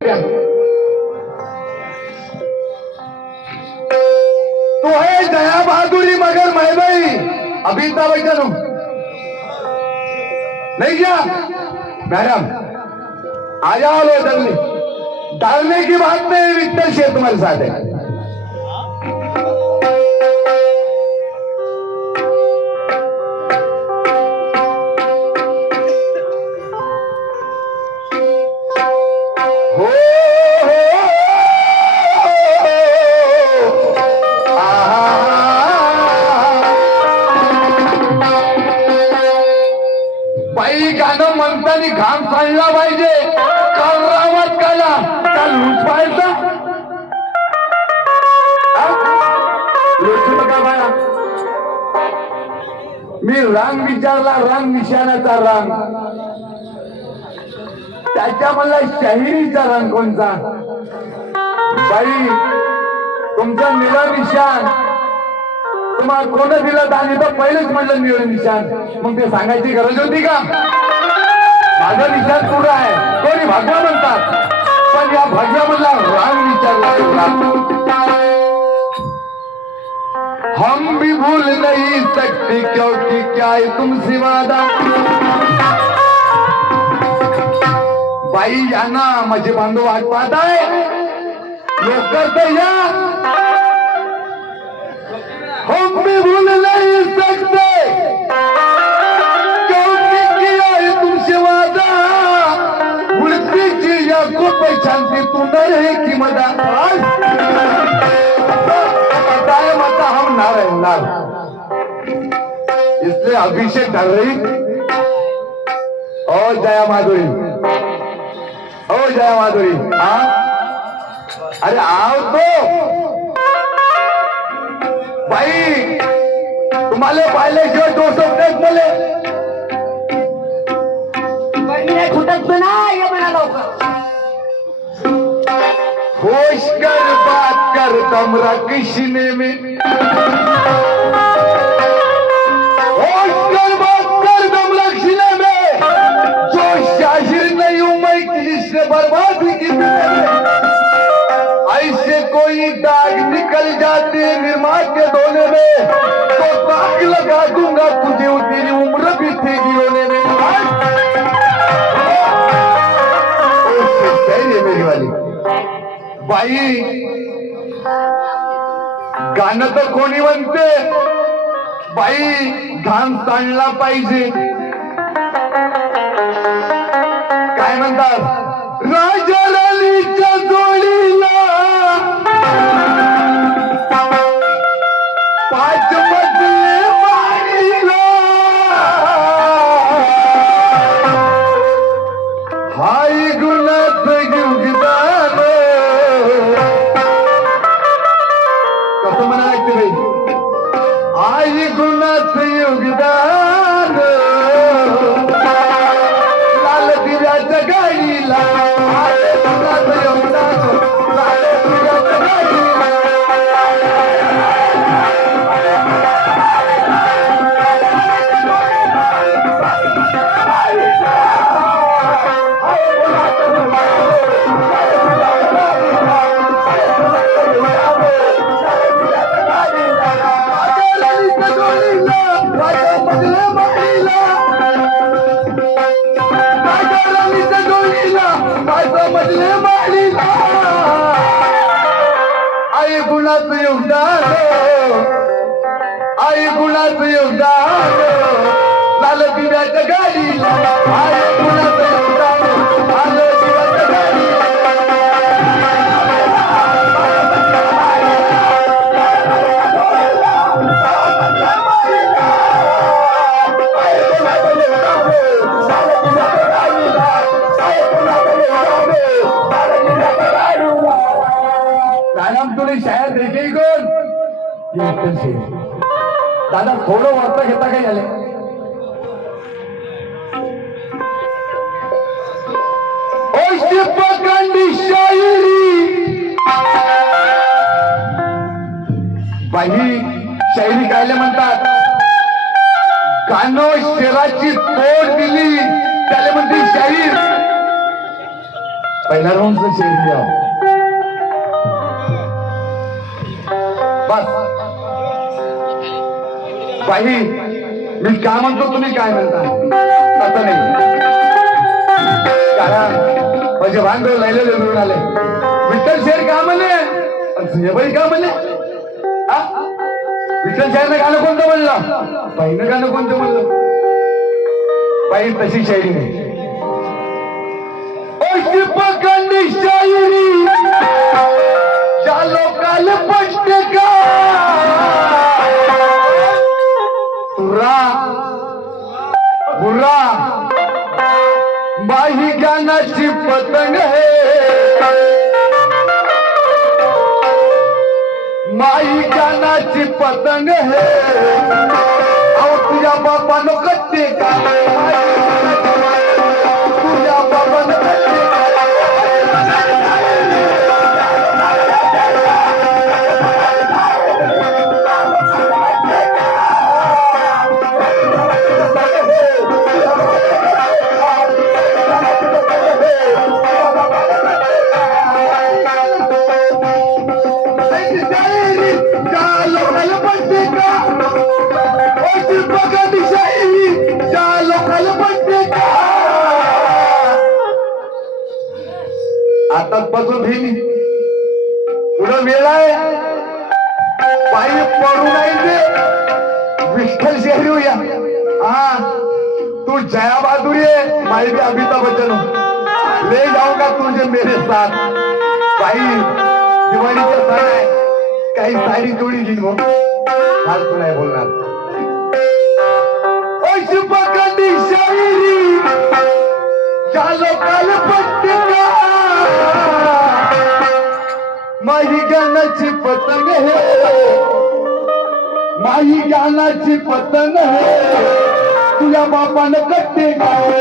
तो है दया बहादुरी मगर मैं भाई अमिताभ बच्चन नहीं क्या मैडम आ जाओ लो जल्दी। डालने की बात नहीं, विठल शेठ तुम्हारे साथ है। बाई गाणं म्हणताना घाम सांडला पाहिजे, कालरावात काला काल लुटवायचा लुटू नका बाळा। मी रांग विचारला, रांग निशाणाचा रांग, त्याच्या मला शाहिरीचा रंग कोणता? बाई तुमचं निळं निशाण तुम्हाला कोण दिलं? दानी तर पहिलेच म्हटलं निळं निशाण, मग ते सांगायची गरज होती का? माझं निशाण पुढं आहे, कोणी भगवा म्हणतात, पण या भगव्यामधला रांग विचारला। हम भी भूल नहीं सकते क्योंकि क्या है तुमसे वादा। बाई यांना माझे बांधव वाट पाहत आहे, लवकर तर या। हम भी भूल नहीं सकते क्योंकि किया है तुमसे वादा। उड़ती चिड़िया को पहचानती तू न रहे की मदा। बताए मता हम ना रहना, इसलिए अभिषेक डर रही। और जया माधुरी, ओ जया माधुरी, हाँ अरे आओ तो बाई, तुम्हाला पाहिल्याशिवाय डोसत नाहीत मले। खुटत ना ये म्हणा लवकर। होश कर बात कर कमरा किशने में, होश कर बात कर कमरा किशने में, जो शाहिर नहीं हूं मैं किसने बर्बाद की में। ऐसे कोई दाग निकल जाते निर्मा के धोने में, तो दाग लगा दूंगा तुझे, तेरी उम्र भी थी रोने में। मेरी वाली बाई, गाणं तर कोणी म्हणते, बाई घाम सांडला पाहिजे। काय म्हणतात? राजा राणीच्या जोडीला पाच मजले माडीला, हाय गुणात योगदान। कसं म्हणा लागते बाई? हाय गुणात योगदान, लाल दिव्याच्या गाडीला, हाय गुणात योगदान, लाल दिव्याच्या गाडीला। आई गुणात योगदान, आई गुणात योगदान, लाल दिव्याच्या गाडीला, आई गुणात योगदान, लाल दिव्याच्या गाडीला। तुला शाळेत देते कोण? दादा थोडं वार्ता घेता काय झाले? शायरी बाई, शायरी गायला म्हणतात, गाणं शेराची तोड दिली त्याला म्हणते शाहीर। पहिला राऊंडचं शेअर द्या बस. बाई मी काय म्हणतो तुम्ही काय म्हणता तसं नाही. कारण माझे भांडवल लयले मिळून आले. विठ्ठल शेर का म्हणले सुनेबाई का म्हणले? विठ्ठल शेरनं गाणं कोणतं म्हणलं? बाईनं गाणं कोणतं म्हणलं? बाई तशी शायरी नाही. पकंडी शायरी ज्या लोकाला पटते का तुरा बुरा बाही ज्ञानाची पतंग है माई ज्ञानाची पतंग है अहो तुझ्या बापानं कट्टे का तुझ्या बापानं कट्टे आताच पासून भिनी पुढं वेळ आहे. पायी पडू नाही ते विठ्ठल शेरी होया. हा तू जया बहादुरी है माहिती अमिताभ बच्चन ले जाऊंगा तुझे मेरे साथ. बाई दिवाळीचा सण आहे काही साडी जोडी घेईन मग फालतू नाही बोलणार. पकंडी शायरी ज्या लोकाला पटते का माही ज्ञानाची पतंग है माही ज्ञानाची पतंग है तुझ्या बापानं कट्टे का